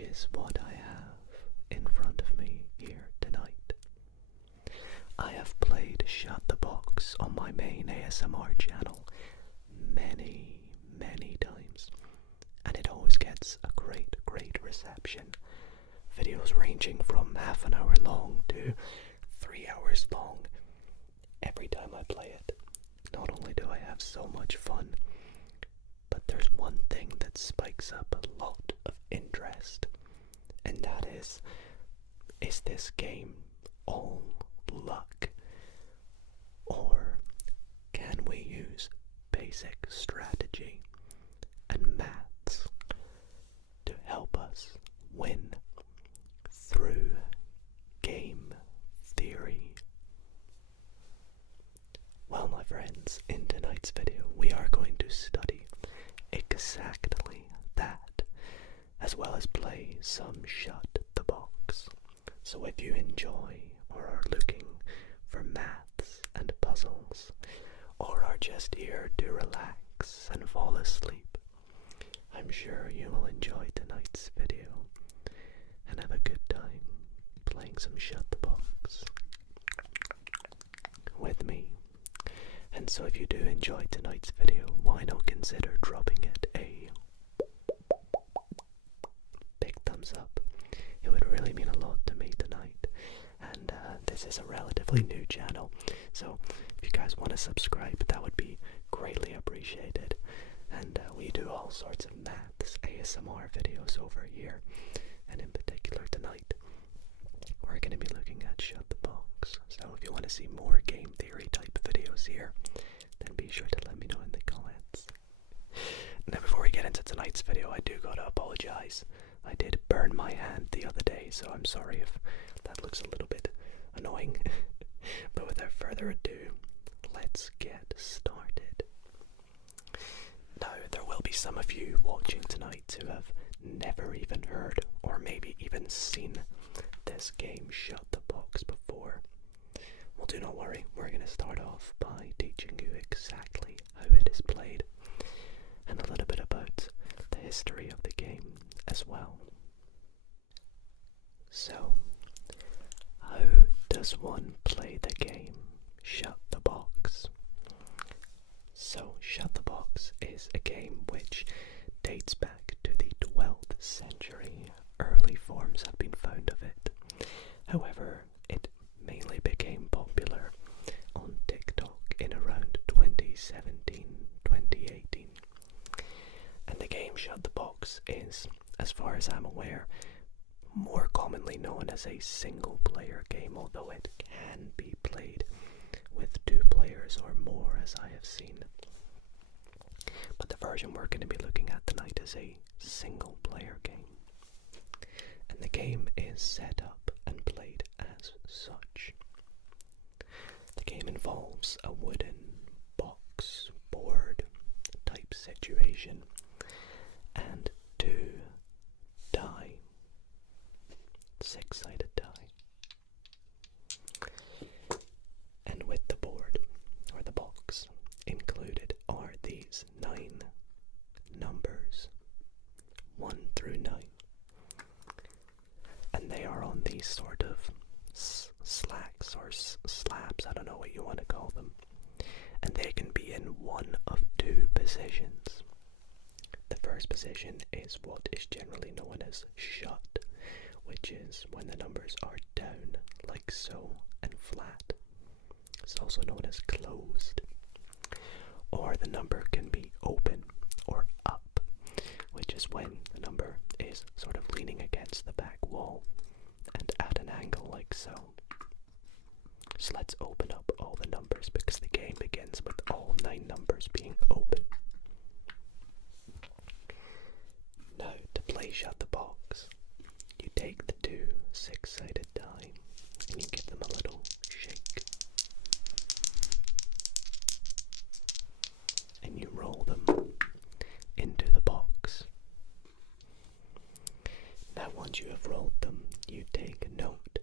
which is what I have in front of me here tonight. I have played Shut the Box on my main ASMR channel many, many times, and it always gets a great reception. Videos ranging from half an hour long to 3 hours long. Every time I play it, not only do I have so much fun, but there's one thing that spikes up a lot of interest, and that is this game all luck? Or can we use basic strategy and maths to help us win through game theory? Well, my friends, in tonight's video we are going to study exactly that, as well as play some Shut the Box. So if you enjoy or are looking for maths and puzzles, or are just here to relax and fall asleep, I'm sure you will enjoy tonight's video and have a good time playing some Shut the Box with me. And so if you do enjoy tonight's video, why not consider dropping it a big thumbs up? It would really mean a lot to me tonight. And this is a relatively new channel, so if you guys want to subscribe, that would be greatly appreciated. And we do all sorts of maths ASMR videos over here, and in particular tonight we're going to be looking at Shut the Box. So if you want to see more game theory type videos here, then be sure to let me know in the comments. Now before we get into tonight's video, I do gotta apologize. I did burn my hand the other day, so I'm sorry if that looks a little bit annoying. But without further ado, let's get started. Now, there will be some of you watching tonight who have never even heard or maybe even seen this game Shut the Box before. Well, do not worry, we're going to start off by teaching you exactly how it is played and a little bit about the history of the game as well. So, how does one play the game Shut the Box? So, Shut the Box is a game which dates back to the 12th century. Early forms have been found of it. However, it mainly became popular on TikTok in around 2017, 2018. And the game Shut the Box is, as far as I'm aware, more commonly known as a single-player game, although it can be played with 2 players or more, as I have seen. But the version we're going to be looking at tonight is a single-player game. And the game is set up and played as such. The game involves a wooden box, board type situation, and 2 die. 6-sided die. And with the board, or the box, included are these 9 numbers, 1 through 9. And they are on these sort of slacks or slabs, I don't know what you want to call them. And they can be in one of 2 positions. The first position is what is generally known as shut, which is when the numbers are down, like so, and flat. It's also known as closed. Or the number can be open or up, which is when the number is sort of leaning against the back wall and at an angle like so. So let's open up all the numbers because the game begins with all 9 numbers being open. Now, to play Shut the Box, you take the 2 6-sided die and you give them a little shake. And you roll them into the box. Now once you have rolled them, you take note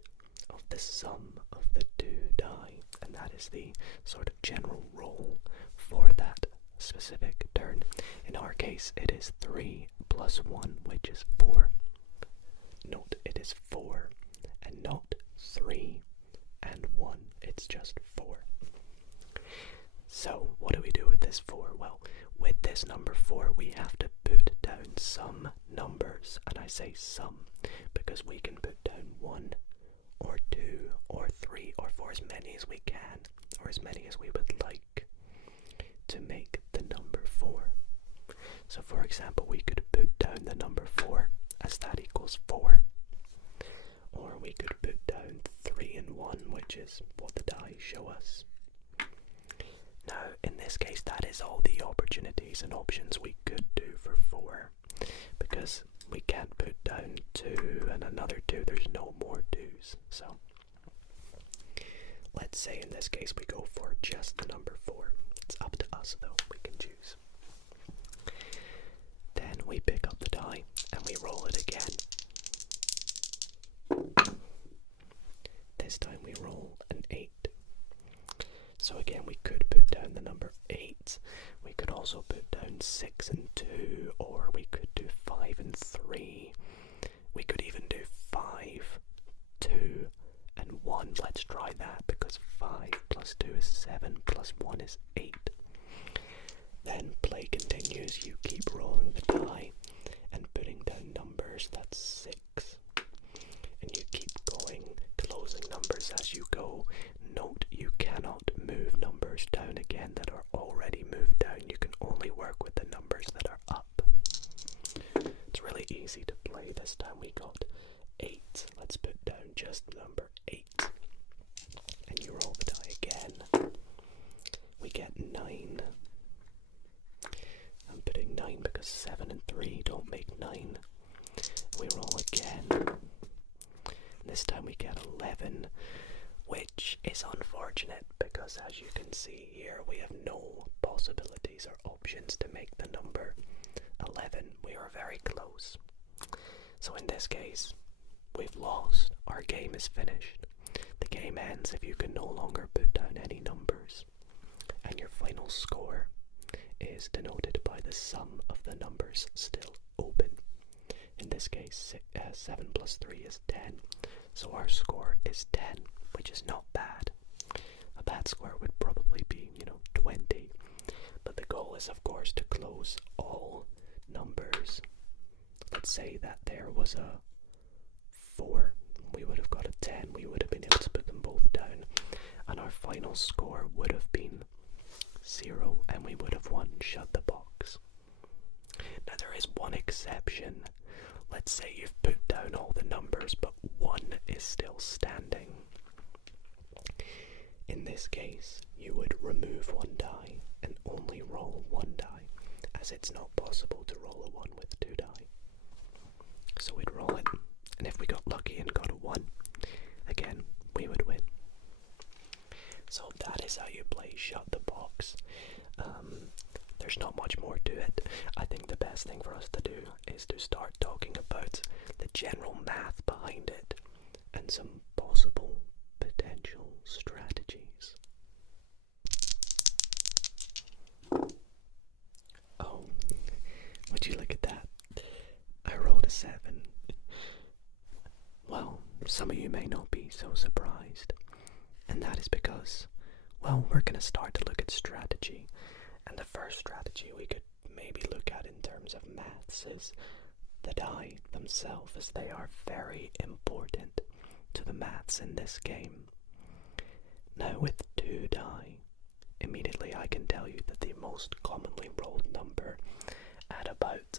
of the sum of the 2 die, and that is the sort of general roll for that specific turn. In our case, it is 3 plus 1, which is 4. Note it is 4 and not 3 and 1. It's just 4. So what do we do with this 4? Well, with this number 4 we have to put down some numbers, and I say some because we can put down 1 or 2 or 3 or 4, as many as we can, or as many as we would like to make the number 4. So for example, we could put down the number 4 as that equals 4, or we could put down 3 and 1, which is what the die show us. Now, in this case, that is all the opportunities and options we could do for 4, because we can't put down 2 and another 2, there's no more 2's. So, let's say in this case we go for just the number 4. It's up to us though, we can choose. Then we pick up the die and we roll it again. This time we roll an 8. So again, we could put down the number 8. We could also put down 6 and 2, or we could do 5 and 3. We could even do 5, 2, and 1. Let's try that, because 5 plus 2 is 7, plus 1 is 8. Then play continues. You keep rolling the die and putting down numbers. That's 6. And you keep going, closing numbers as you go. Note you cannot move numbers down again that are already moved down. You can only work with the numbers that are up. It's really easy to play. This time we got 8. Let's put down just number 8. And you roll the die again. We get 9. I'm putting 9 because 7 and 3 don't make 9. We roll again. This time we get 11, which is unfortunate because, as you can see here, we have no possibilities or options to make the number 11. We are very close. So in this case, we've lost. Our game is finished. The game ends if you can no longer put down any numbers, and your final score is denoted by the sum of the numbers still open. In this case, 7 plus 3 is 10. So our score is 10, which is not bad. A bad score would probably be, 20. But the goal is, of course, to close all numbers. Let's say that there was a 4. We would have got a 10. We would have been able to put them both down. And our final score would have been 0, and we would have won. Shut the box. Now there is one exception. Let's say you've put down all the numbers, but 1 is still standing. In this case, you would remove 1 die and only roll 1 die, as it's not possible to roll a 1 with 2 die. So we'd roll it, and if we got lucky and got a 1, again, we would win. So that is how you play Shut the Box. There's not much more to it. I think the best thing for us to do is to start talking about the general math behind it and some possible potential strategies. Oh, would you look at that? I rolled a 7. Well, some of you may not be so surprised, and that is because, well, we're going to start to look at strategy. And the first strategy we could maybe look at in terms of maths is the die themselves, as they are very important to the maths in this game. Now with 2 die, immediately I can tell you that the most commonly rolled number at about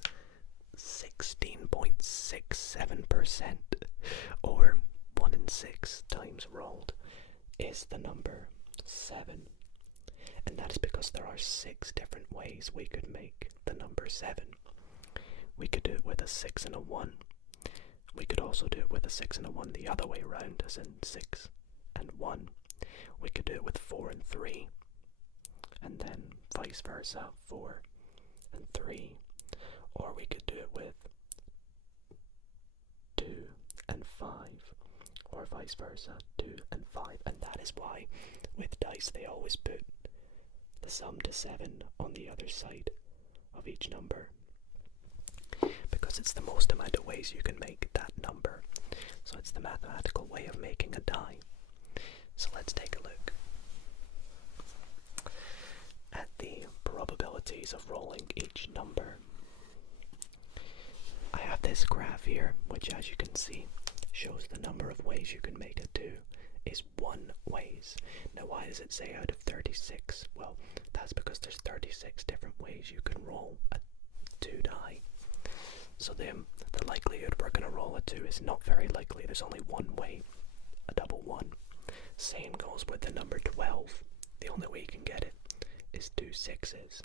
16.67%, or 1 in 6 times rolled, is the number 7. And that is because there are 6 different ways we could make the number 7. We could do it with a 6 and a 1. We could also do it with a 6 and a 1 the other way around, as in 6 and 1. We could do it with 4 and 3, and then vice versa, 4 and 3. Or we could do it with 2 and 5, or vice versa, 2 and 5. And that is why with dice they always put the sum to 7 on the other side of each number, because because it's the most amount of ways you can make that number. So it's the mathematical way of making a die. So let's take a look at the probabilities of rolling each number. I have this graph here, which, as you can see, shows the number of ways you can make a 2 is 1 ways. Now why does it say out of 36? Well, that's because there's 36 different ways you can roll a 2 die. So the likelihood we're going to roll a 2 is not very likely. There's only one way, a double 1. Same goes with the number 12. The only way you can get it is 2 6s.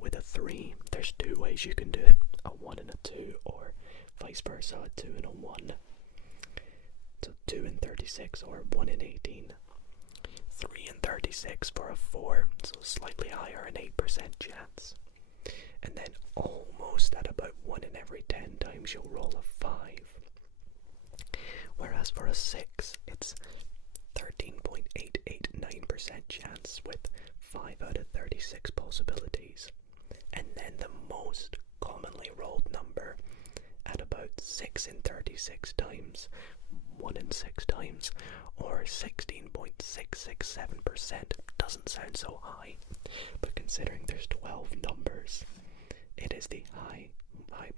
With a 3, there's 2 ways you can do it, a 1 and a 2, or vice versa, a 2 and a 1. So 2 and 36, or 1 and 18. 3 and 36 for a 4, so slightly higher, an 8% chance. And then almost at about 1 in every 10 times you'll roll a 5. Whereas for a 6, it's 13.889% chance with 5 out of 36 possibilities. And then the most commonly rolled number at about 6 in 36 times, 1 in 6 times, or 16.667%. Doesn't sound so high, but considering there's 12 numbers, it is the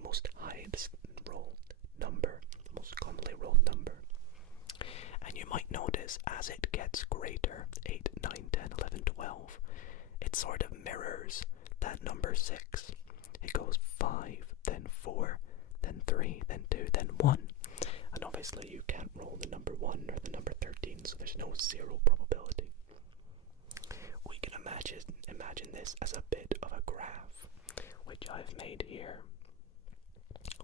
most highest rolled number, most commonly rolled number. And you might notice as it gets greater, 8, 9, 10, 11, 12, it sort of mirrors that number 6. It goes 5, then 4, then 3, then 2, then 1. And obviously you can't roll the number 1 or the number 13, so there's no 0 probability. We can imagine this as a bit of a graph, which I've made here,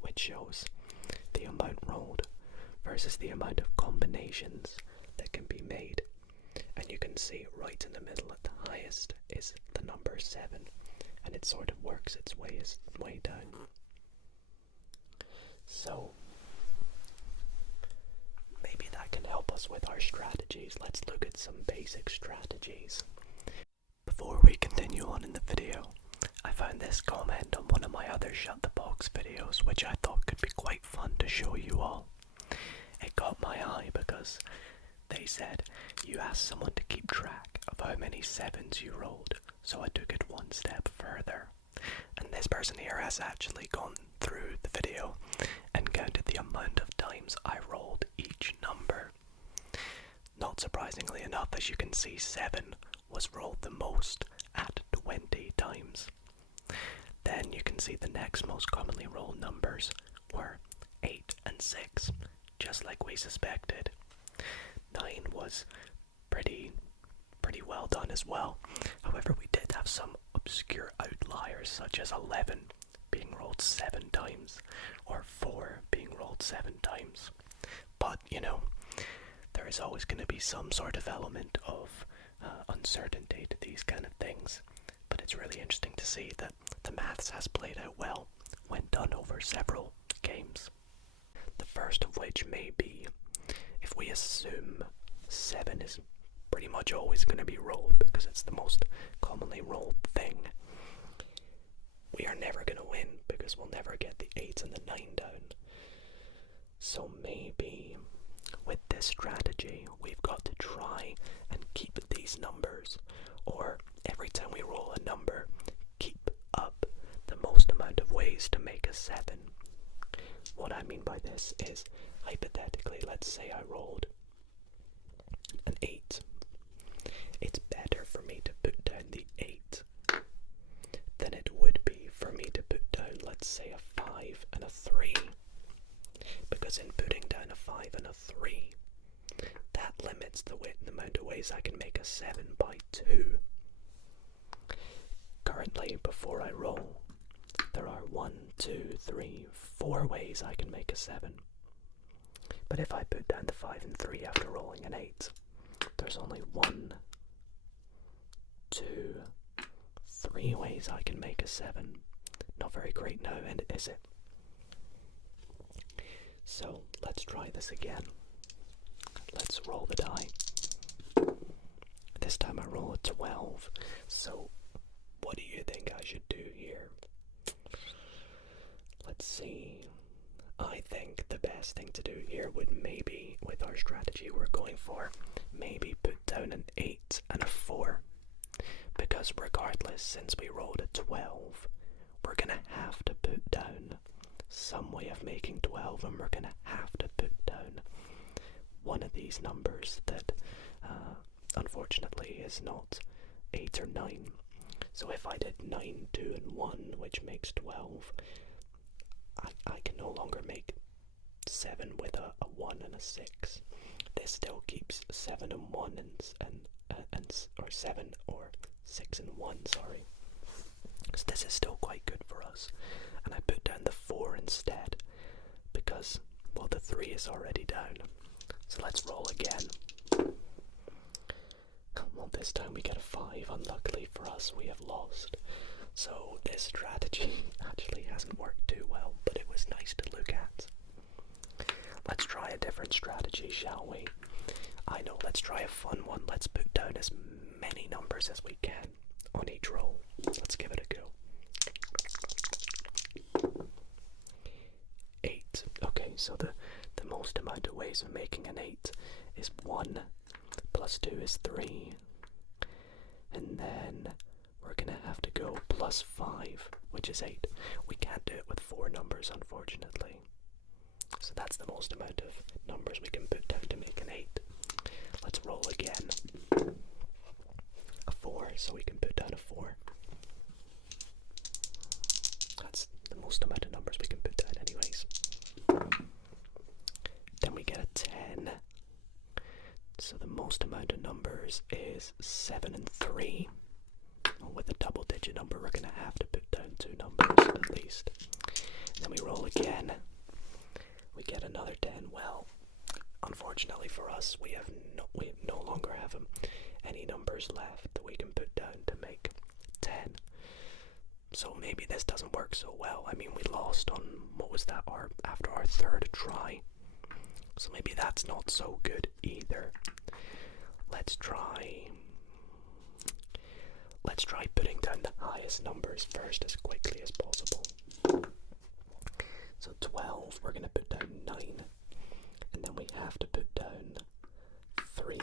which shows the amount rolled versus the amount of combinations that can be made. And you can see right in the middle at the highest is the number 7, and it sort of works its way down. So maybe that can help us with our strategies. Let's look at some basic strategies. Before we continue on in the video, I found this comment on one of my other Shut the Box videos, which I thought could be quite fun to show you all. It caught my eye because they said you asked someone to keep track of how many 7s you rolled, so I took it one step further. And this person here has actually gone through the video and counted the amount of times I rolled each number. Not surprisingly enough, as you can see, 7 was rolled the most at 20 times. Then you can see the next most commonly rolled numbers were 8 and 6, just like we suspected. 9 was pretty well done as well. However, we did have some obscure outliers, such as 11 being rolled 7 times, or 4 being rolled 7 times. But, you know, there is always going to be some sort of element of uncertainty to these kind of things. But it's really interesting to see that the maths has played out well when done over several games. The first of which may be, if we assume 7 is pretty much always going to be rolled because it's the most commonly rolled thing, we are never going to win because we'll never get the 8s and the 9 down. So maybe with this strategy we've got to try and keep these numbers, or every time we roll a number, keep up the most amount of ways to make a 7. What I mean by this is, hypothetically, let's say I rolled an 8. It's better for me to put down the 8 than it would be for me to put down, let's say, a 5 and a 3. Because in putting down a 5 and a 3, that limits the amount of ways I can make a 7 by 2. Currently, before I roll, there are 1, 2, 3, 4 ways I can make a 7. But if I put down the 5 and 3 after rolling an 8, there's only 1, 2, 3 ways I can make a 7. Not very great now, is it? So let's try this again. Let's roll the die. This time I roll a 12. So what do you think I should do here? Let's let's see. I think the best thing to do here would maybe, with our strategy we're going for, maybe put down an 8 and a 4. Because regardless, since we rolled a 12, we're going to have to put down some way of making 12, and we're going to have to put down one of these numbers that unfortunately is not 8 or 9. So if I did 9, 2 and 1, which makes 12, I can no longer make 7 with a 1 and a 6. This still keeps 7 and 1 or 7 or 6 and 1, sorry. So this is still quite good for us. And I put down the 4 instead because, well, the 3 is already down. So let's roll again. Well, this time we get a 5. Unluckily for us, we have lost. So this strategy actually hasn't worked too well, but it was nice to look at. Let's try a different strategy, shall we? I know, let's try a fun one. Let's put down as many numbers as we can on each roll. Let's give it a go. 8. Okay, so the most amount of ways of making an 8 is 1 plus 2 is 3. And then we're going to have to go plus 5, which is 8. We can't do it with 4 numbers, unfortunately. So that's the most amount of numbers we can put down to make an 8. Let's roll again. A 4, so we can put down a 4. That's the most amount of numbers we can put down anyways. Then we get a 10. So the most amount of numbers is 7 and 3. Well, with a double digit number, we're going to have to put down 2 numbers at least. And then we roll again. We get another 10. Well, unfortunately for us, we no longer have any numbers left that we can put down to make 10. So maybe this doesn't work so well. I mean, we lost on, what was that, after our 3rd try. So maybe that's not so good either. Let's try putting down the highest numbers first as quickly as possible. So 12, we're going to put down 9. And then we have to put down 3.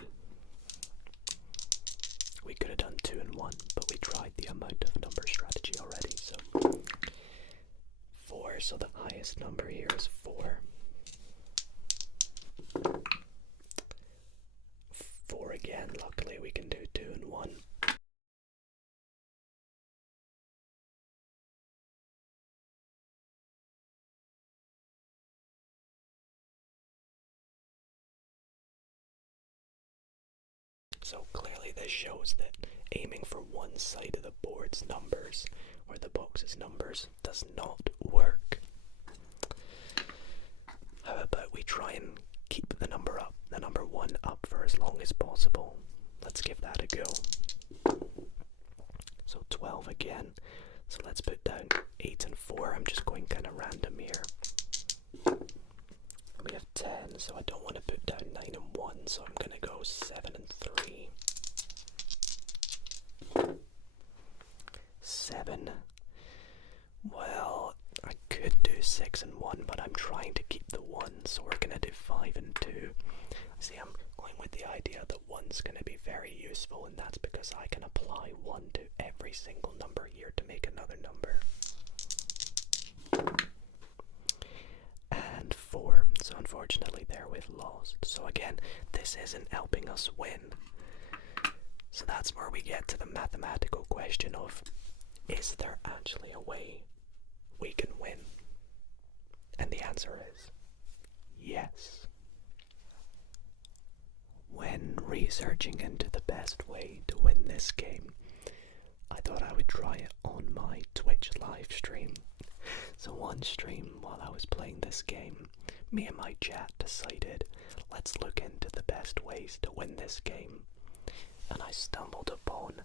We could have done 2 and 1, but we tried the amount of number strategy already. So 4, so the highest number here is 4. 4 again, luckily we can do 2 and 1. So clearly this shows that aiming for one side of the board's numbers, or the box's numbers, does not work. How about we try and keep the number 1 up for as long as possible. Let's give that a go. So 12 again. So let's put down 8 and 4. I'm just going kind of random here. We have 10, so I don't want to put down 9 and 1, so I'm going to go 7 and 3. 7. Well, I could do 6 and 1, but I'm trying to keep the 1, so we're going to do 5 and 2. See, I'm going with the idea that 1's going to be very useful, and that's because I can apply 1 to every single number here to make another number. And 4, so unfortunately there we've lost. So again, this isn't helping us win. So that's where we get to the mathematical question of, is there actually a way we can win? And the answer is yes. When researching into the best way to win this game, I thought I would try it on my Twitch live stream. So one stream while I was playing this game, me and my chat decided, let's look into the best ways to win this game. And I stumbled upon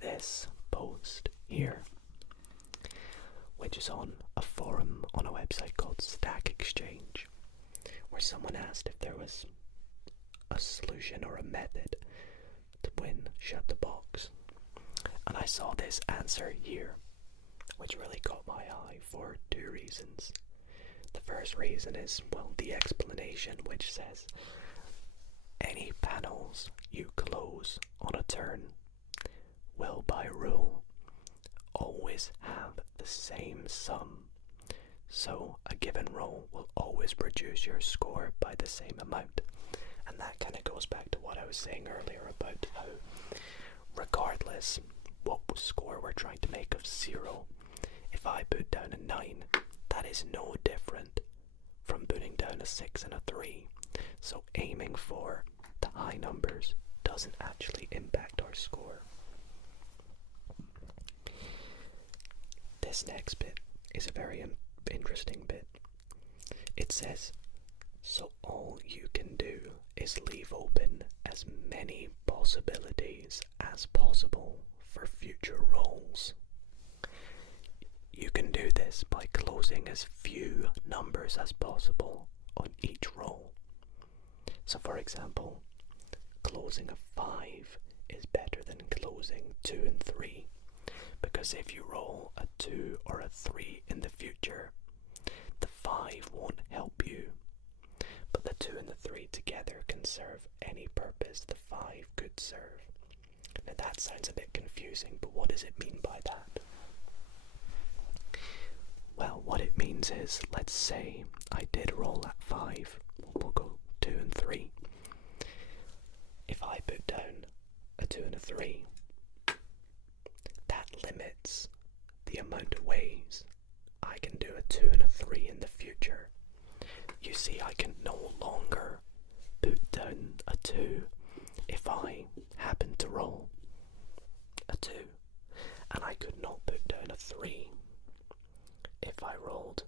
this post here, which is on a forum on a website called Stack Exchange, where someone asked if there was a solution or a method to win Shut the Box. And I saw this answer here, which really caught my eye for 2 reasons. reasons. The first reason is, well, the explanation, which says any panels you close on a turn will, by rule, always have the same sum. So a given roll will always reduce your score by the same amount. And that kind of goes back to what I was saying earlier about how, regardless what score we're trying to make of 0, if I put down a 9, that is no different from putting down a 6 and a 3. So aiming for the high numbers doesn't actually impact our score. This next bit is a very interesting bit. It says, so all you can do is leave open as many possibilities as possible for future rolls. You can do this by closing as few numbers as possible on each roll. So for example, closing a 5 is better than closing 2 and 3, because if you roll a 2 or a 3 in the future, the 5 won't help you, but the 2 and the 3 together can serve any purpose the 5 could serve. Now that sounds a bit confusing, but what does it mean by that? Well, what it means is, let's say I did roll at 5, we'll go 2 and 3. If I put down a 2 and a 3, that limits the amount of ways I can do a 2 and a 3 in the future. You see, I can no longer put down a 2 if I happen to roll a 2, and I could not put down a 3 if I rolled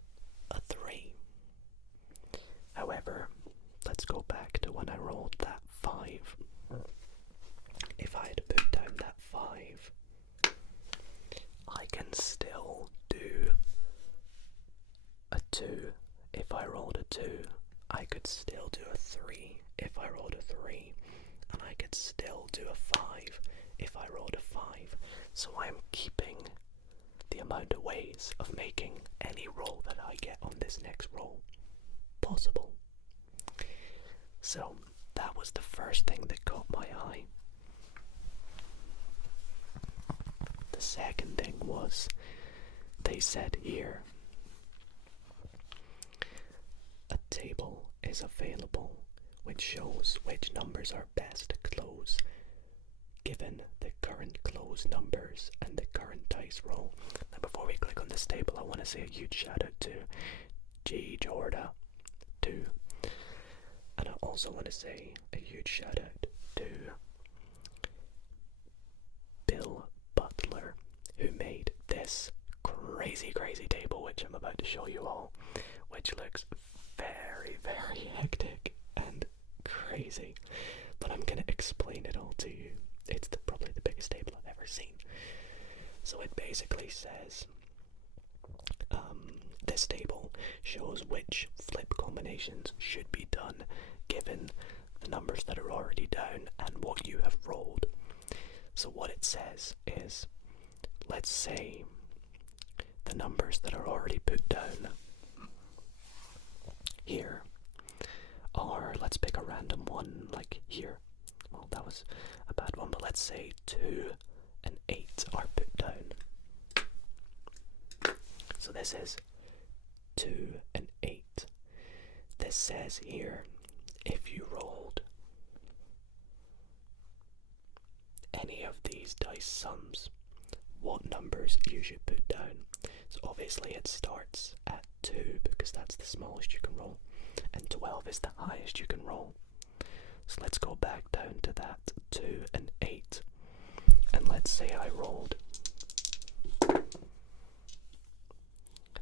a 3. However, let's go back to when I rolled that 5. If I had put down that 5, I can still do a 2 if I rolled a 2. I could still do a 3 if I rolled a 3. And I could still do a 5 if I rolled a 5. So I'm keeping the amount of ways of making any roll that I get on this next roll possible. So that was the first thing that caught my eye. The second thing was, they said here, a table is available which shows which numbers are best to close given the current close numbers and the current dice roll. Now before we click on this table, I want to say a huge shout out to G Jorda 2, and I also want to say a huge shout out to Bill Butler, who made this crazy table which I'm about to show you all, which looks very hectic and crazy, but I'm gonna explain it all to you. It's probably the biggest table I've ever seen. So it basically says, this table shows which flip combinations should be done given the numbers that are already down and what you have rolled. So what it says is, let's say the numbers that are already put down here are, let's pick a random one, like here. Well, that was a bad one, but let's say 2 and 8 are put down. So this is 2 and 8. This says here, if you rolled any of these dice sums, what numbers you should put down. So obviously it starts at 2 because that's the smallest you can roll, and 12 is the highest you can roll. So let's go back down to that 2 and 8, and let's say I rolled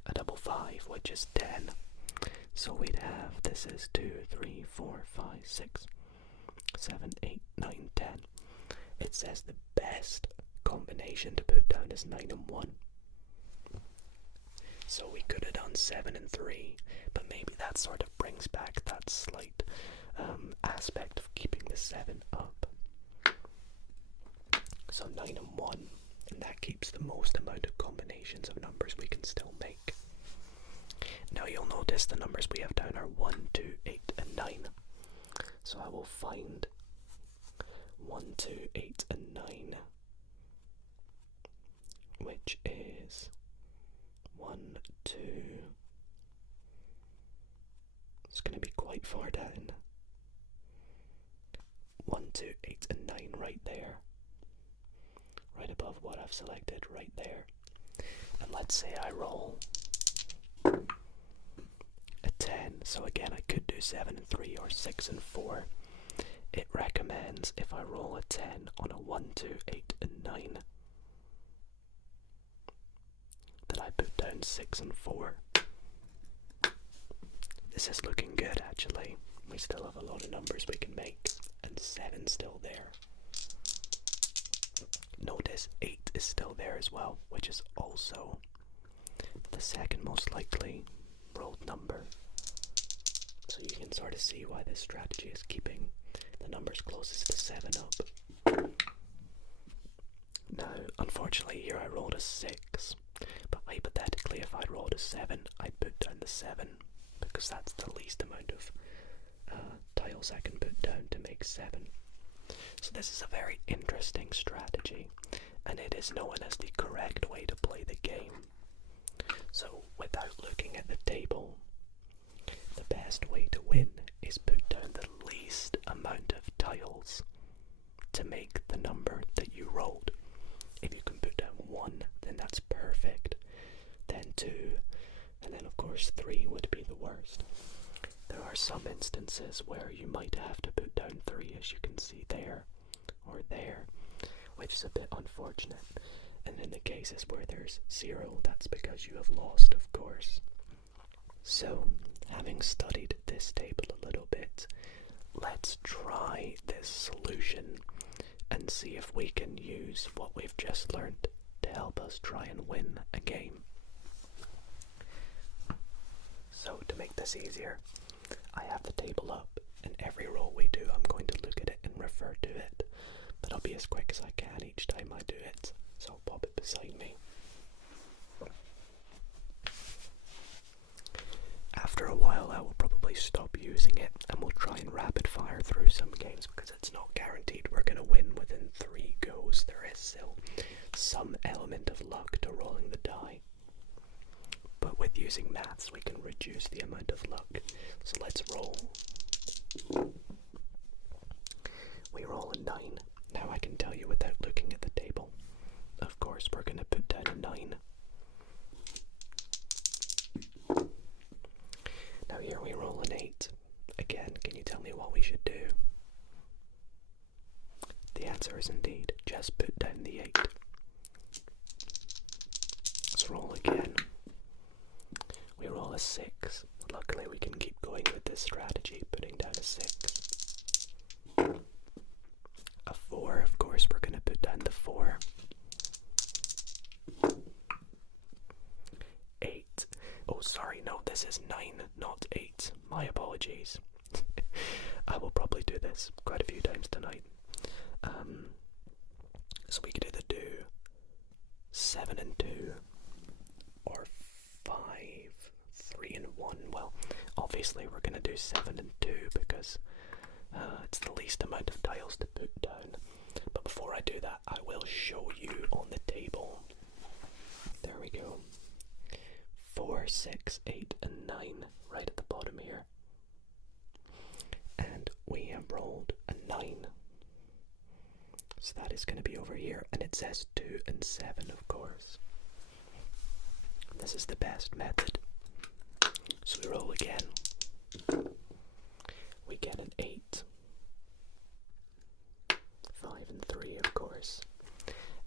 a double 5, which is 10. So we'd have, this is 2, 3, 4, 5, 6, 7, 8, 9, 10. It says the best combination to put down is 9 and 1. So we could have done 7 and 3, but maybe that sort of brings back that slight aspect of keeping the 7 up. So 9 and 1, and that keeps the most amount of combinations of numbers we can still make. you'll notice the numbers we have down are 1, 2, 8, and 9. So I will find 1, 2, 8, and 9, which is 1, 2. It's going to be quite far down. 1, 2, 8, and 9 right there. Right above what I've selected, right there. And let's say I roll a 10. So again, I could do 7 and 3 or 6 and 4. It recommends if I roll a 10 on a 1, 2, 8, and 9, that I put down 6 and 4. This is looking good actually. We still have a lot of numbers we can make, and 7's still there. Notice 8 is still there as well, which is also the second most likely rolled number. So you can sort of see why this strategy is keeping the numbers closest to 7 up. Now, unfortunately here I rolled a 6, but hypothetically if I'd rolled a 7, I'd put down the 7, because that's the least amount of tiles I can put down to make 7. So this is a very interesting strategy, and it is known as the correct way to play the game. So without looking at the table, the best way to win is put down the least amount of tiles to make the number that you rolled. If you can put down 1, then that's perfect. Then 2, and then of course 3 would be the worst. There are some instances where you might have to put down 3, as you can see there, or there, which is a bit unfortunate. And in the cases where there's 0, that's because you have lost, of course. So, having studied this table a little bit, let's try this solution and see if we can use what we've just learned to help us try and win a game. So, to make this easier, I have the table up, and every roll we do I'm going to look at it and refer to it, but I'll be as quick as I can each time I do it, so I'll pop it beside me. After a while I will probably stop using it, and we'll try and rapid fire through some games, because it's not guaranteed we're going to win within 3 goes. There is still some element of luck to rolling the die. But with using maths, we can reduce the amount of luck. So let's roll. We roll a 9. Now I can tell you without looking at the table. Of course, we're going to put down a 9. Now here we roll an 8. Again, can you tell me what we should do? The answer is indeed, just put down the 8. Let's roll again. We roll a 6. Luckily we can keep going with this strategy, putting down a 6. A 4, of course we're going to put down the 4. 8. Oh sorry, no, this is 9, not 8. My apologies. I will probably do this quite a few times tonight. So we could either do 7 and 2, or 5, 3 and 1. Well, obviously we're going to do 7 and 2 because it's the least amount of tiles to put down. But before I do that, I will show you on the table. There we go. 4, 6, 8, and 9 right at the bottom here. And we have rolled a 9. So that is going to be over here. And it says 2 and 7, of course. This is the best method. So we roll again. We get an 8. 5 and 3, of course.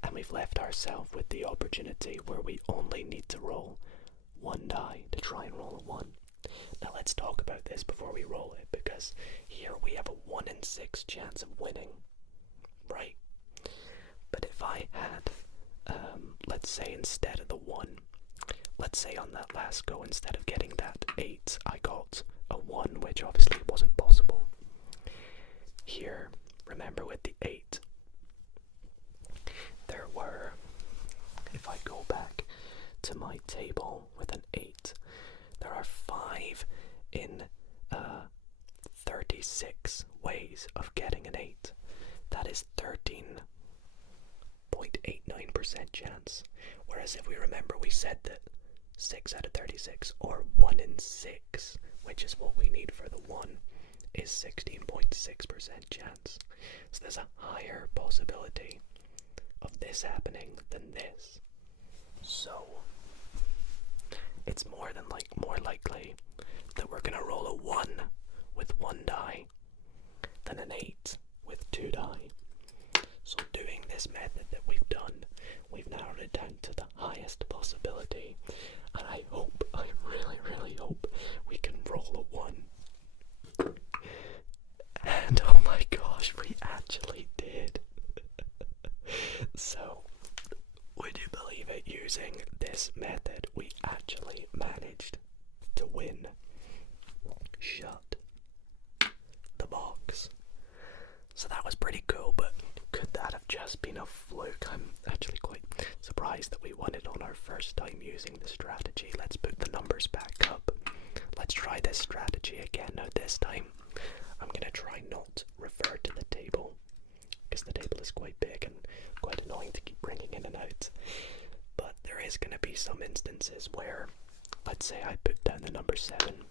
And we've left ourselves with the opportunity where we only need to roll 1 die to try and roll a 1. Now let's talk about this before we roll it, because here we have a 1 in 6 chance of winning, right? But if I had, let's say instead of the 1, let's say on that last go, instead of getting that 8, I got a 1, which obviously wasn't possible. Here, remember with the 8, there were, if I go back to my table with an 8, there are are 5 in 36 ways of getting an 8. That is 13.89% chance. Whereas if we remember, we said that 6 out of 36, or 1 in 6, which is what we need for the 1, is 16.6% chance. So there's a higher possibility of this happening than this. So it's more likely that we're gonna roll a 1 with 1 die than an 8 with 2 die. So doing this method that we've done, we've narrowed it down to the highest possibility, and I really hope we can roll a 1. And oh my gosh, we actually did. So, would you believe it, using this method, we actually managed to win. Shut the box. So that was pretty cool, but could that have just been a fluke? I'm actually quite surprised that we won it on our first time using the strategy. Let's put the numbers back up. Let's try this strategy again. Now this time, I'm going to try not to refer to the table, because the table is quite big and quite annoying to keep bringing in and out. But there is going to be some instances where, let's say I put down the number 7.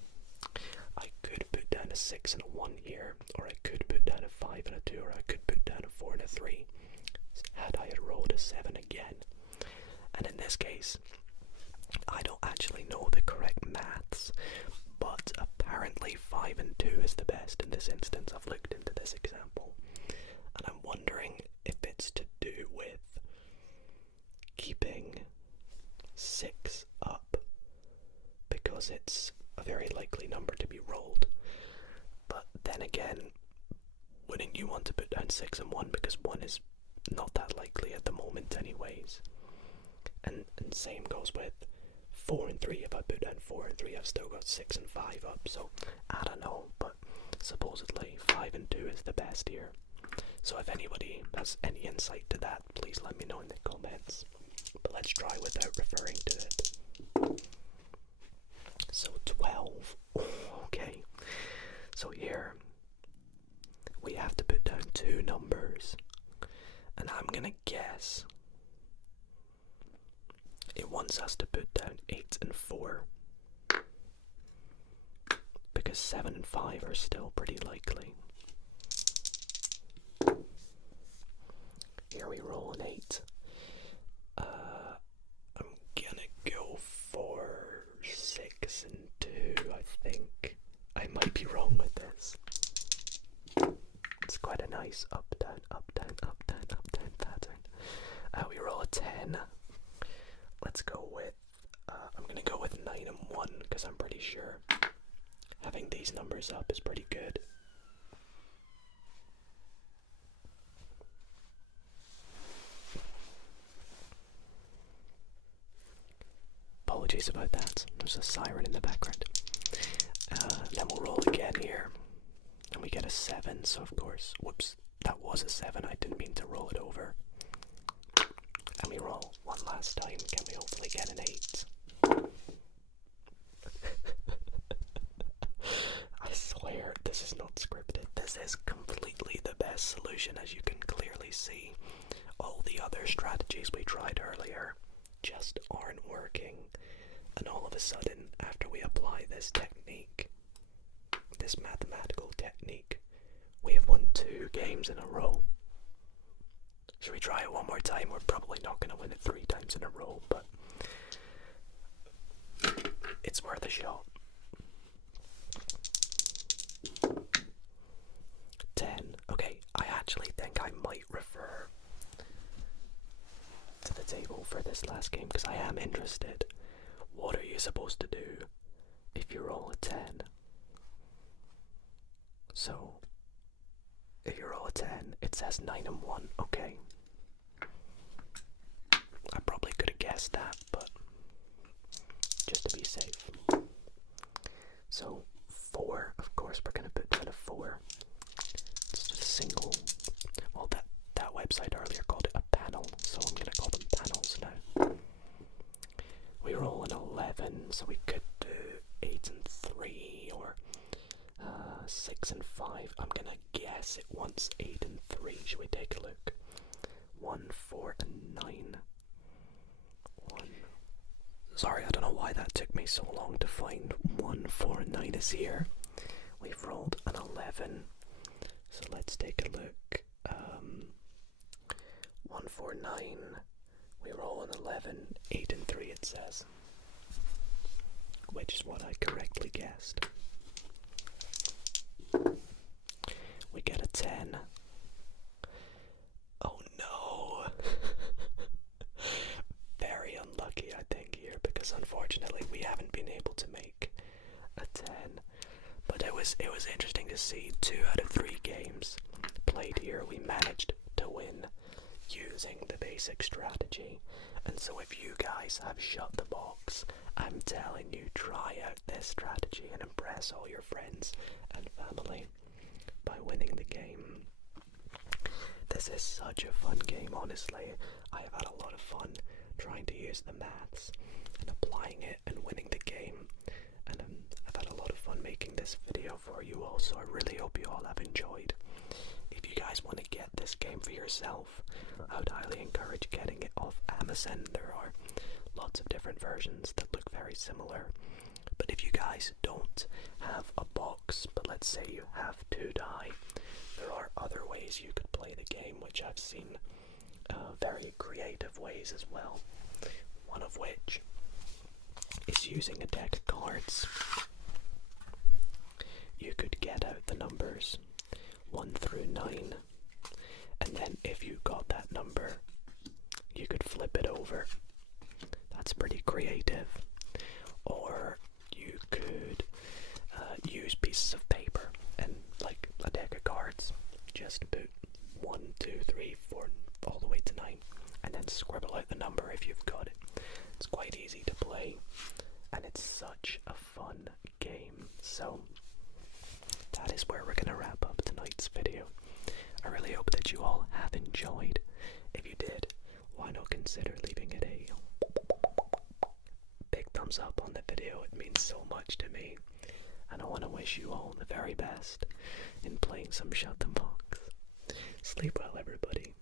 I could put down a 6 and a 1 here, or I could put down a 5 and a 2, or I could put down a 4 and a 3, had I had rolled a 7 again. And in this case, I don't actually know the correct maths, but apparently 5 and 2 is the best in this instance. I've looked into this example, and I'm wondering if it's to do with keeping 6 up, because it's a very likely number to be rolled. But then again, wouldn't you want to put down 6 and 1, because 1 is not that likely at the moment anyways. And same goes with 4 and 3. If I put down 4 and 3, I've still got 6 and 5 up. So I don't know, but supposedly 5 and 2 is the best here. So if anybody has any insight to that, please let me know in the comments. But let's try without referring to it. So 12. Okay. So here we have to put down 2 numbers. And I'm gonna guess it wants us to put down 8 and 4. Because 7 and 5 are still pretty likely. Here we roll an 8. I'm gonna go for 6 and 2, I think. I might be wrong with this. It's quite a nice up, down, up, down, up, down, up, down pattern. We roll a 10. Let's go with, I'm gonna go with 9 and 1, because I'm pretty sure having these numbers up is pretty good. Apologies about that, there's a siren in the background. Then we'll roll again here, and we get a 7, so of course, whoops, that was a 7, I didn't mean to roll it over. And we roll one last time, can we hopefully get an 8? I swear, this is not scripted, this is completely the best solution, as you can clearly see. All the other strategies we tried earlier just aren't working, and all of a sudden, after we apply this technique, this mathematical technique, we have won 2 games in a row. Should we try it one more time? We're probably not going to win it 3 times in a row, but it's worth a shot. 10. Okay, I actually think I might refer to the table for this last game, because I am interested. What are you supposed to do if you roll a 10? So, if you roll a 10, it says 9 and 1, okay. I probably could have guessed that, but just to be safe. So, 4, of course, we're going to put down a 4. It's just a single, well, that website earlier called it a panel, so I'm going to call them panels now. We roll an 11, so we could do 8 6 and 5. I'm gonna guess it wants 8 and 3. Should we take a look? 1, 4, and 9. Sorry, I don't know why that took me so long to find. 1, 4, and 9 is here. We've rolled an 11. So let's take a look. 1, 4, 9. We roll an 11. 8 and 3 it says. Which is what I correctly guessed. We get a 10. Oh no! Very unlucky, I think, here, because unfortunately we haven't been able to make a 10. But it was interesting to see 2 out of 3 games played here we managed to win using the basic strategy. And so if you guys have shut the box, I'm telling you, try out this strategy and impress all your friends and family by winning the game. This is such a fun game, honestly. I have had a lot of fun trying to use the maths and applying it and winning the game. And I've had a lot of fun making this video for you all, so I really hope you all have enjoyed. If you guys want to get this game for yourself, I would highly encourage getting it off Amazon. There are lots of different versions that look very similar. But if you guys don't have a box, but let's say you have 2 die, there are other ways you could play the game, which I've seen very creative ways as well. One of which is using a deck of cards. You could get out the numbers 1 through 9, and then if you got that number, you could flip it over. That's pretty creative. Or you could use pieces of paper and like a deck of cards, just put 1, 2, 3, 4 all the way to 9, and then scribble out the number if you've got it. It's quite easy to play, and it's such a fun game. So that is where we're going to wrap up tonight's video. I really hope that you all have enjoyed. If you did, why not consider leaving it a big thumbs up on the video. It means so much to me, and I want to wish you all the very best in playing some Shut the Box. Sleep well, everybody.